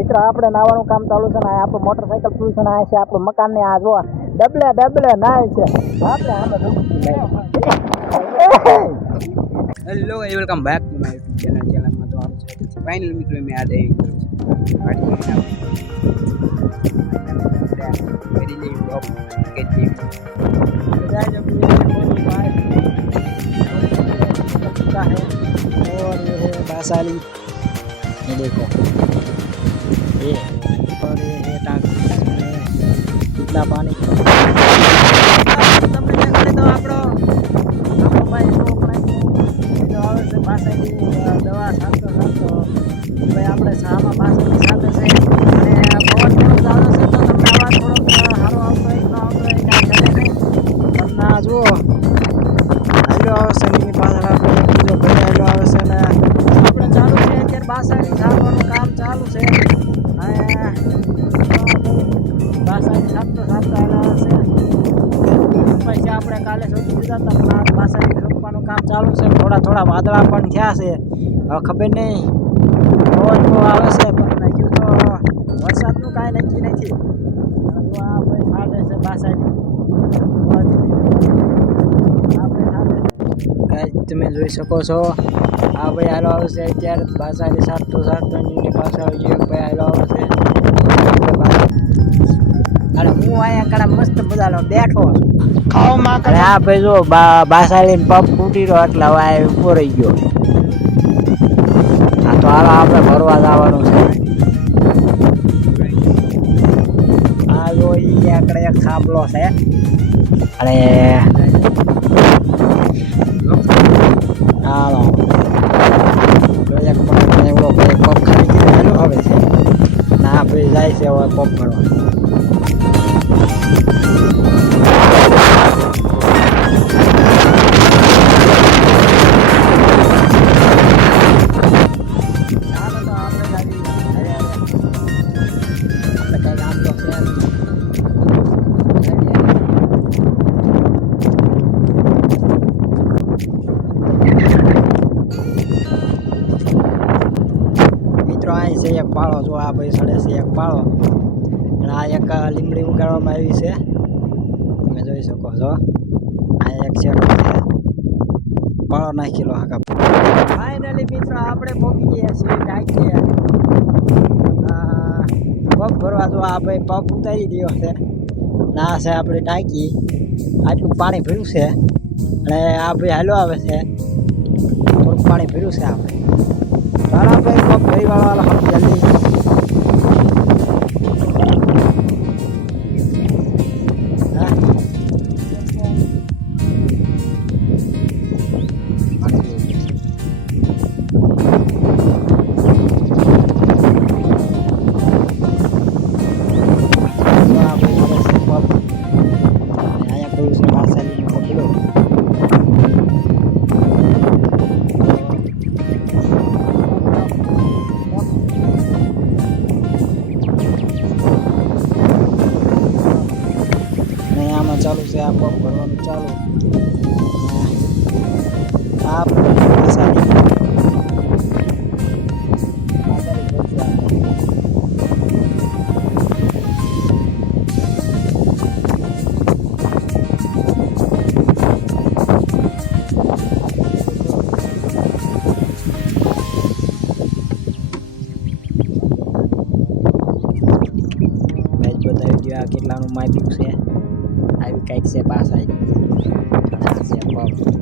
મિત્રો આપણે નાવાનું કામ ચાલુ છે ને આપણું મોટરસાઇકલ ફૂલ છે ને આ છે આપણું મકાન ને આ જો ડબલે નાય છે આપણે hello welcome back to my YouTube ચેનલમાં તો આપ છે ફાઇનલ મિત્રો મેં આ દઈ मेरी लिए टॉप के टीम का है और ये है बासाली ये देखो ये और ये है टांकी कितना पानी તમને દેખાડે તો આપણો ભાઈ જો આવે છે બાસાલી દવા છાંટતો ભાઈ આપણે સામા બાસાલી સાથે છે અને પવન થોડોક ચાલે છે તો તમને આવા થોડોક સારો આવતો હોય ન આવતો હોય કાંઈ કરે નહીં તમને આ જુઓ હાલો આવે છે એની પાછળ આપણે બીજો ભાઈ હાલો આવે છે ને આપણે ચાલુ છે અત્યારે બાસાલી છાંટવાનું કામ ચાલુ છે બાસાલી છાંટતો હાલો આવે છે પછી આપણે કાલે શોધી દીધા હતા પણ આ બાસાલી રોપવાનું કામ ચાલુ છે થોડા વાદળા પણ થયા છે હવે ખબર નહીં પવન તો આવે છે પણ હજુ તો વરસાદનું કાંઈ નક્કી નથી આ ભાઈ છાંટે છે બાસાલી તમે જોઈ શકો છો આ ભાઈ હાલો આવે છે અત્યારે બાસાલી છાંટતો એની પાછળ એક ભાઈ હાલો આવે છે અને હું અહીંયા કડા મસ્ત મજાનો બેઠો ખાવામાં કરે આ ભાઈ જો બાસાલી પગ ફૂટી રહ્યો એટલે હવે આ ઉભો રહી ગયો આ તો હાલો આપણે ભરવા જવાનું છે આ જો ઈ આકડે એક ખાપલો છે અને હાલો એક પણ એવડો ભાઈ પગ ખાલી ગયેલો હવે છે ના ભાઈ જાય છે હવે પગ ભરવા છે એક પાળો જો આ ભાઈ સડે છે એક પાળો અને આ એક લીમડી ઉગાડવામાં આવી છે તમે જોઈ શકો છો આ એક છે પાળો નાખેલો હાકા ફાઇનલી મિત્રો આપણે પહોંચી ગયા છીએ ટાંકીએ પગ ભરવા જો આ ભાઈ પગ ઉતારી દીધો છે ના છે આપણી ટાંકી આટલું પાણી ભર્યું છે અને આ ભાઈ હાલો આવે છે થોડુંક પાણી ભર્યું છે આપણે સારા ભાઈ પગ ભરી વાળા હમ જલ્દી ચાલુ છે આ પંપ ભરવાનું ચાલુ આ બાસાલી બતાવી દો આ કેટલાનું માપ્યું છે આવી કંઈક છે બાસાલી નાખી દો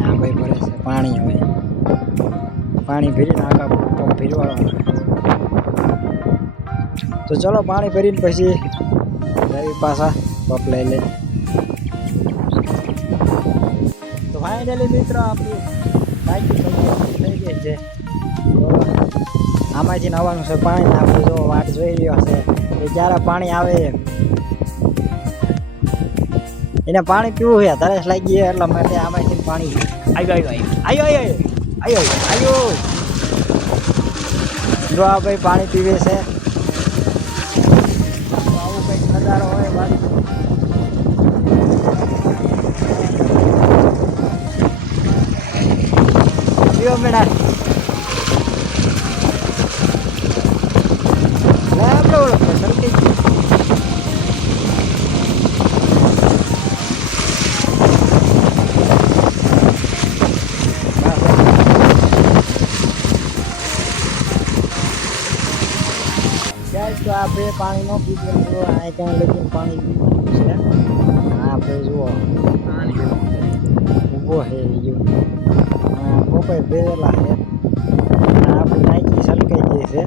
આમાં ભાઈ ભરે છે પાણી હવે પાણી ભરીને આખા પગ ભરવાનું તો ચલો પાણી ભરીને પછી જઈ પાછા પપ લઈ લે. તો ફાઇનલી મિત્રો આપણી બાઈક થઈ ગઈ છે. આમાંથી નવાનું છે પાણી. આપણે જો વાટ જોઈ રહ્યો છે એ ક્યારે પાણી આવે. એને પાણી પીવું છે, તરસ લાગી ગઈ એટલા માટે આમાંથી પાણી આવ્યો. જો આ ભાઈ પાણી પીવે છે. આવું કંઈક નજારો હોય બાજુ. પીવો મેળા તો આ બે પાણી નો પીવું આ ક્યાં લગીને પાણી પીવું છે. હા ભાઈ જુઓ ઊભો છે પોપાઈ ભેરેલા છે. આપણી નાઈકી સલકાઈ ગઈ છે.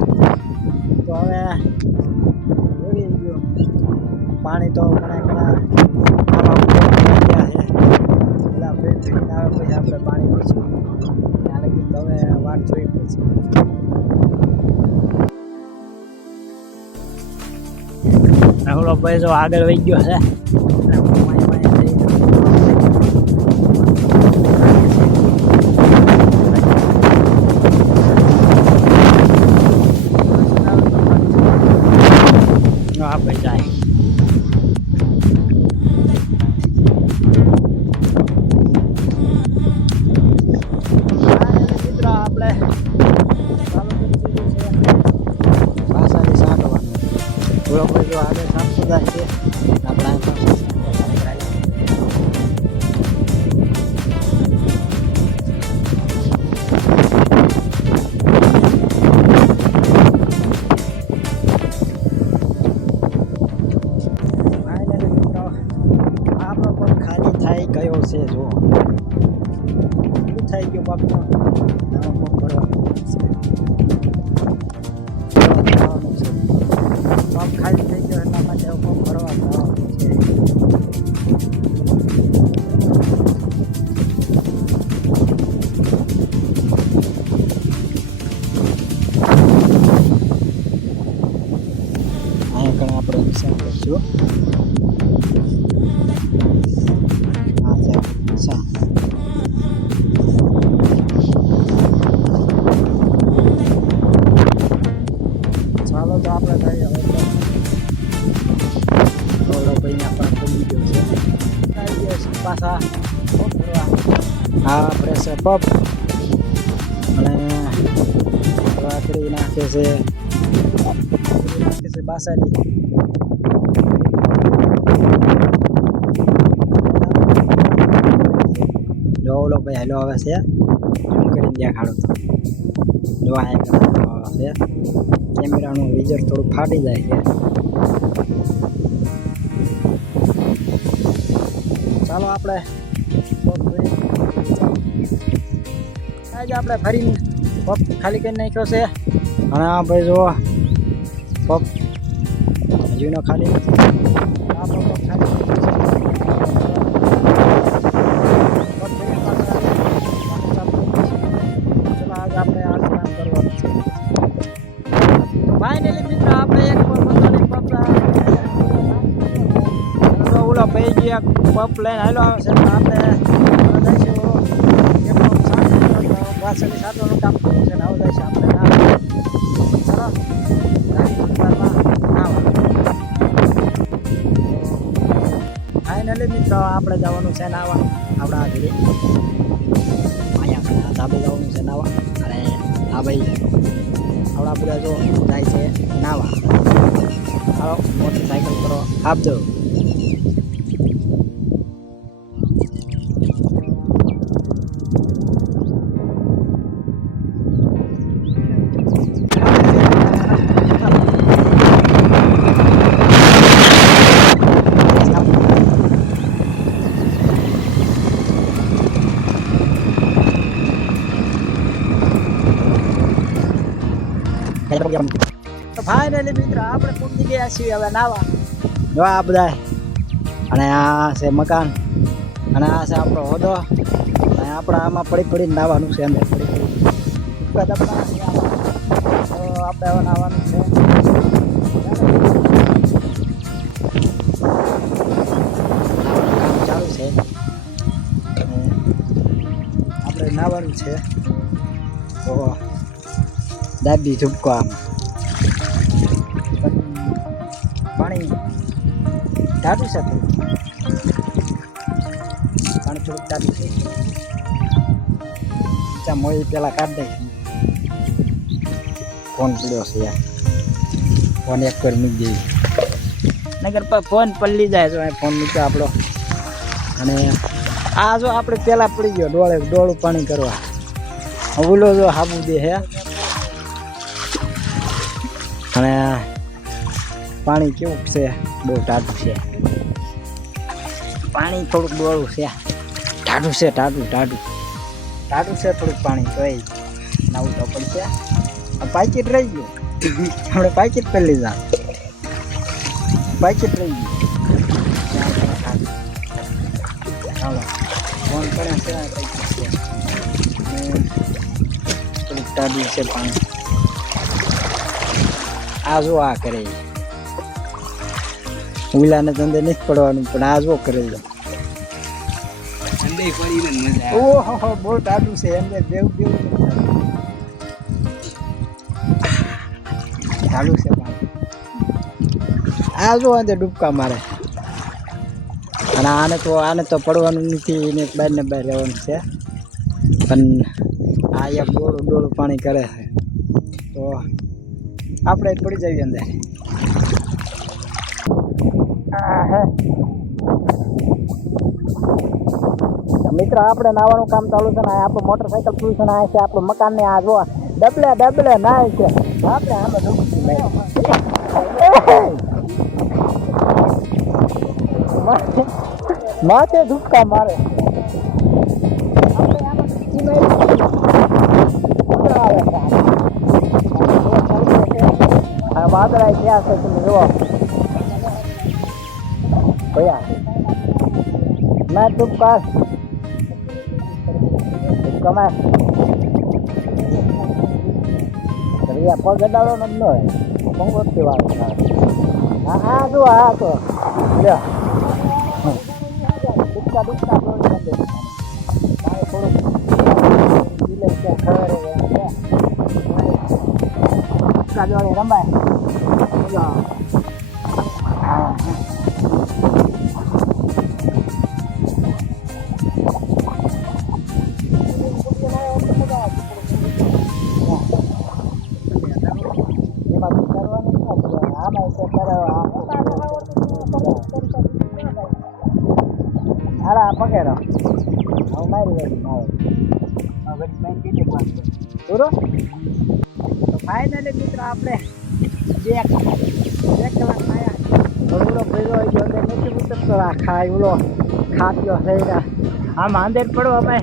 તો હવે જોઈ ગયો પાણી તો ઘણા આમાં ગયા છે. પેલા ભેર ભીને આવે પછી આપણે પાણી પીશું. ત્યાં લગી તો હવે વાટ જોઈ પડશે. ઓલો ભાઈ જો આગળ વહી ગયો છે. આપણે જાય મિત્રો આપણે ચાલુ કરી દીધું છે પાછાથી સાંટવાનું. થોડો કોઈ આગળ સાંટતો જાય છે આપણે ખાલી થઈ ગયો છે. જો થઈ ગયો બાપનો નવો પંપ ભરવાનો છે. પંપ ખાલી થઈ ગયો એટલા માટે પંપ ભરવા જવાનું છે. અહીંયા કણે આપણે નિશાન લઈશું. ચાલો તો આપણે થઈ હવે થોડો ભાઈને આપણે પડી ગયો છે. આવી ગયો છે પાછા પંપ ભરવા. હા પ્રેશર પંપ અને વાકડી નાખે છે બાસાની. જો ઓલો ભાઈ હેલો આવે છે. ઝૂમ કરીને દેખાડો તો જો આ છે. કેમેરાનું વિઝર થોડું ફાટી જાય છે. ચાલો આપણે આજે આપણે ફરીને પપ ખાલી કરી નાખ્યો છે. અને આ ભાઈ જુઓ પપ હજુનો ખાલી નથી. આ પપ ખાલી આપણે આ કામ કરવાનું છે. ફાઇનલી મિત્ર આપણે એક ઓલો ભાઈ ગયા પપ લઈને હાલો આવે છે. આપણે પાછળની સાથોનું કામ કરવું છે. આવું જાય છે આપણે ફાઇનલી મિત્રો આપણે જવાનું છે નાવા. આપણા આગળ અહીંયા ધાબે જવાનું છે નાવા. અને આ ભાઈ આપણા બધા જો જાય છે નાવા. ચાલો મોટરસાઇકલ કરો આપજો. તો ફાઇનલી મિત્ર આપણે પૂરી ગયા છીએ હવે નાવા. જો આ બધા અને આ છે મકાન અને આ છે આપણો હોદો અને આપણે આમાં પડી પડીને નાવાનું છે અંદર પડી પડી આપણે હવે નાવાનું છે. કામ ચાલુ છે આપણે નાવાનું છે તો દાબી ઝૂપકો આમ પાણી ટાટું છે થોડું પાણી થોડુંક ટાટું છે ચા મોઈ પેલા કાઢ દે. ફોન પડ્યો છે યાર ફોન એક વાર મૂકી દેવી નગર પર ફોન પલ્લી જાય તો ફોન મૂક્યો આપણો. અને આ જો આપણે પેલા પડી ગયો ડોળું પાણી કરવા ઓલો જો હાબુ દે હે અને પાણી કેવું છે બહુ ટાઢું છે પાણી થોડુંક ડોળું છે ટાઢું છે ટાઢું છે થોડુંક પાણી તો એ નવું તો પડશે. પાકીટ રહી ગયું આપણે પાકીટ કરી લીધા પાકીટ રહી ગયું હાલો ફોન પડે છે થોડુંક ટાઢું છે પાણી. આ જો આ કરે ઉલાને તો અંદર નથી પડવાનું પણ આ જો કરે ઓહો બહુ ટાઢું છે અંદર બેવું ચાલુ છે પાણી. આ જો અંદર ડૂબકા મારે અને આને તો પડવાનું નથી એને બહાર ને બહાર રહેવાનું છે પણ આ એક ડોળું પાણી કરે છે તો આપણે પડી જઈએ અંદર. મિત્ર આપણે નાવાનું કામ ચાલુ છે ને આપણું મોટરસાઇકલ પૂરું છે ને આ છે આપણું મકાન ને આ જોવા ડબલે નાય છે આપણે આમાં માથે ધુપકા મારે વાદળા ક્યાં છે તમે જુઓ ભૈયા મેં ધુપકા કમાય પગ અડાડો ન હોય પંગોથી વાત હા જો હા તો ડૂબકા થોડુંક જોડે રમાય પકડો હું મારી પૂરો. તો ફાઇનલી મિત્ર આપણે બે કલાક આવ્યા થોડો ભેગો હોય ગયો અંદર નથી ઉતરતો ખાય ઓલો ખાત્યો થઈ આમ અંદર પડો અમે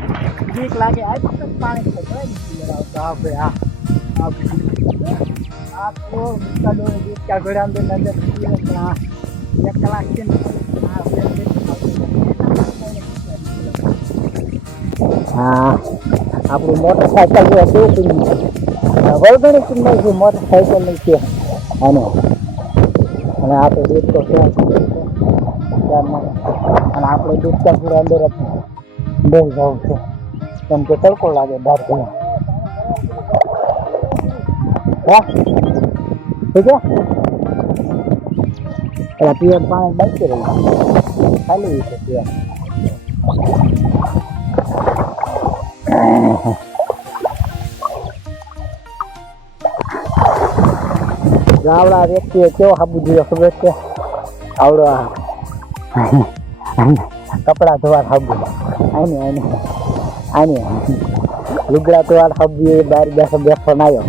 બીક લાગે આ પાણી આપણે આ ઘોડા અંદર અંદર 1 કલાક છે ને હા આપણું મોટરસાઇકલ જો કેવું વળગણી કિંમત છે મોટરસાઇકલની છે અને આપણે દૂધ તો અને આપણે દૂધ તો પૂરા અંદર જ બહુ જવું છે કેમ કે તડકો લાગે બહાર ગયા હા ઠીક છે એટલે પીવાનું પાણી બાકી રહ્યું ખાલી છે પીવાનું ગાવડા વ્યક્તિએ કેવો હાબુ જોયો ખબર છે આવડો કપડા ધોવા હાબુ આને લુગડા ધોવા હાબુ એ બહાર બેસો નાયો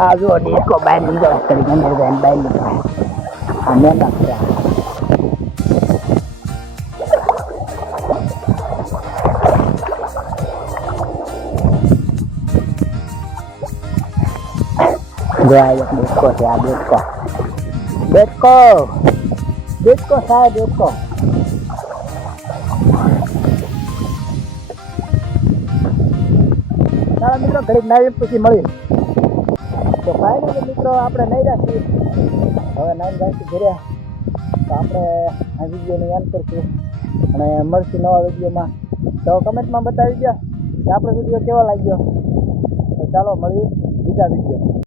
આ જો ડીકો બહાર લીધો કરી અંદર બહાર લીધો આ મેંડા જો આ એક બેટકો છે, આ બેટકો બેટકો બેટકો સાહેબ બેટકો. ચાલો મિત્રો ઘડીક નાવી પછી મળી. તો ફાઇનલી મિત્રો આપણે નાહ્યા છીએ, હવે નાઈ જાય ઘરે. તો આપણે આ વિડીયોની એન્ડ કરશું અને મળશું નવા વિડીયોમાં. તો કમેન્ટમાં બતાવી દો કે આપણો વિડીયો કેવો લાગ્યો. તો ચાલો મળીએ બીજા વિડીયો.